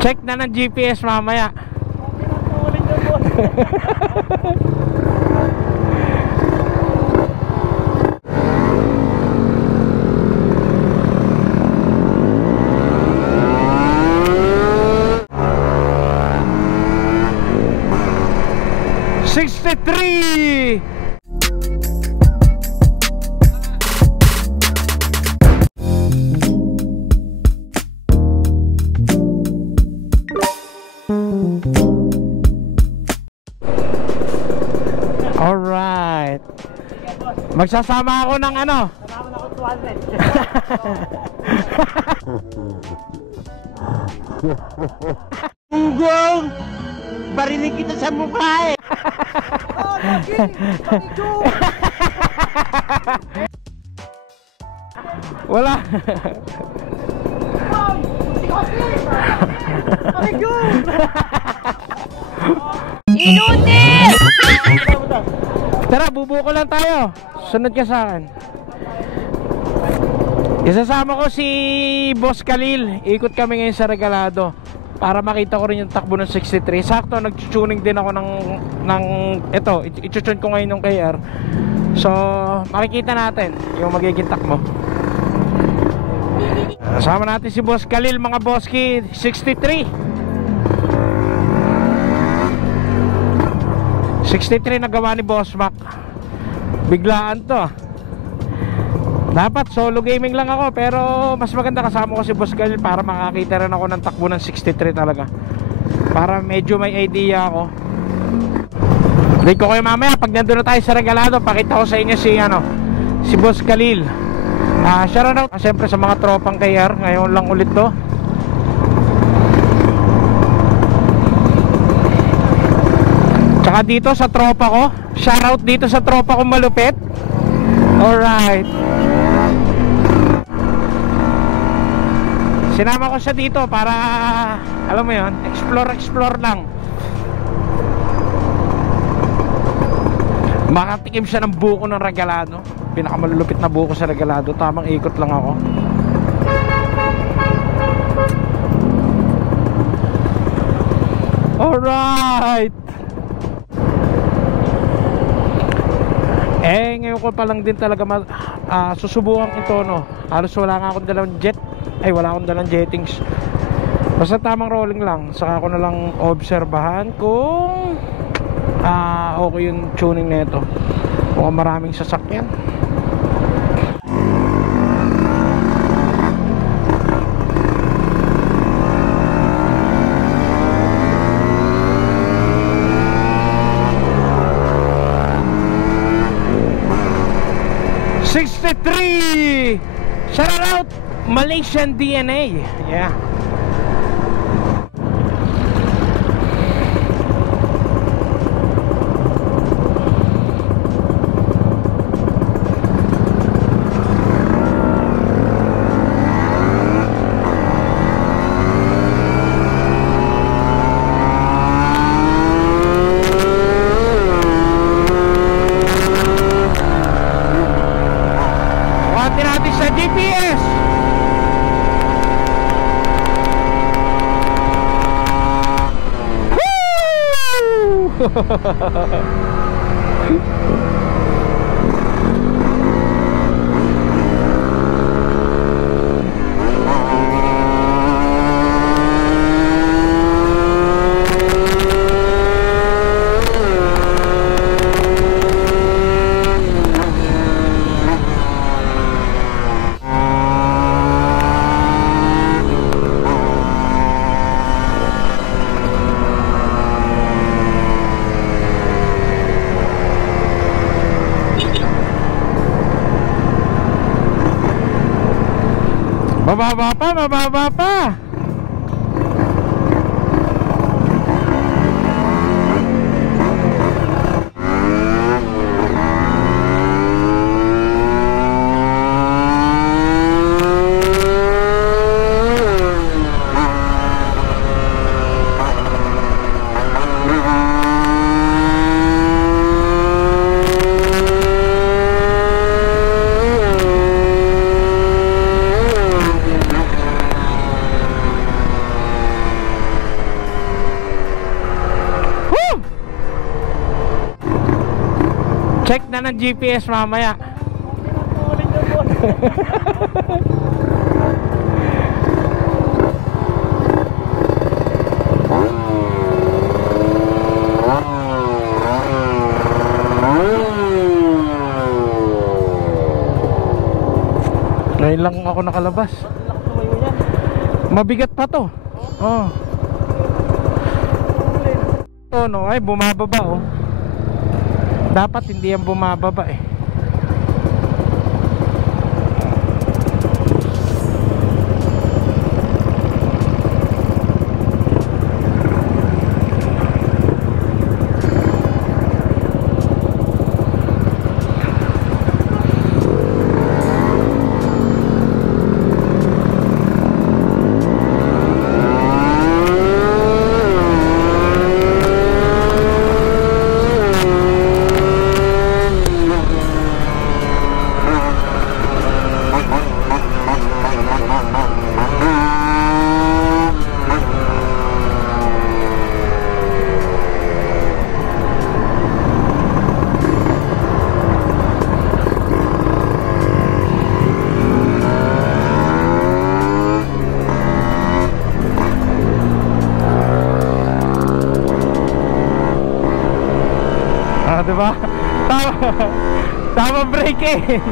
Check na ng GPS mamaya. $63. Alright. Magsasama ako ng ano? Kasama na ako 200. Unggong! Barinig kita sa mukha eh! Oh, lagi! Wala. Inutil! Tara, bubuko lang tayo. Sunod ka sa akin. Isasama ko si Boss Khalil. Ikot kami ngayon sa Regalado para makita ko rin yung takbo ng 63. Sakto, nag-tuning din ako ng ito, i-tune ko ngayon yung KR. So, makikita natin yung magiging takbo. Kasama natin si Boss Khalil, mga Bosski. 63 na gawa ni Boss Mac. Biglaan to. Dapat solo gaming lang ako, pero mas maganda kasama ko si Boss Khalil para makakita rin ako ng takbo ng 63 talaga. Para medyo may idea ako. Update ko kayo mamaya pag nandun na tayo sa Regalado. Pakita ko sa inyo si Boss Khalil. Shout out siyempre sa mga tropang KR. Ngayon lang ulit to. Tsaka dito sa tropa ko. Shout out dito sa tropa ko malupit. Alright. Sinama ko siya dito para, alam mo yon, explore lang. Makatikim siya ng buko ng Regalado. Pinakamalulupit na buko sa Regalado. Tamang ikot lang ako. Alright. Ngayon ko pa lang din talaga susubukan ito, no. Halos wala nga akong dalang jet. Wala akong dalang jettings. Basta tamang rolling lang. Saka ako na lang obserbahan kung okay yung tuning nito. Kung maraming sasakyan. $63. Shout out Malaysian DNA. Yeah. Natin sa GPS. Mababa pa, mababa pa. Check na ng GPS mamaya. Ngayon lang ako nakalabas. Mabigat pa to. Oh. Oh no, ay bumababa oh. Dapat hindi yan bumababa eh. Diba? Tama break eh.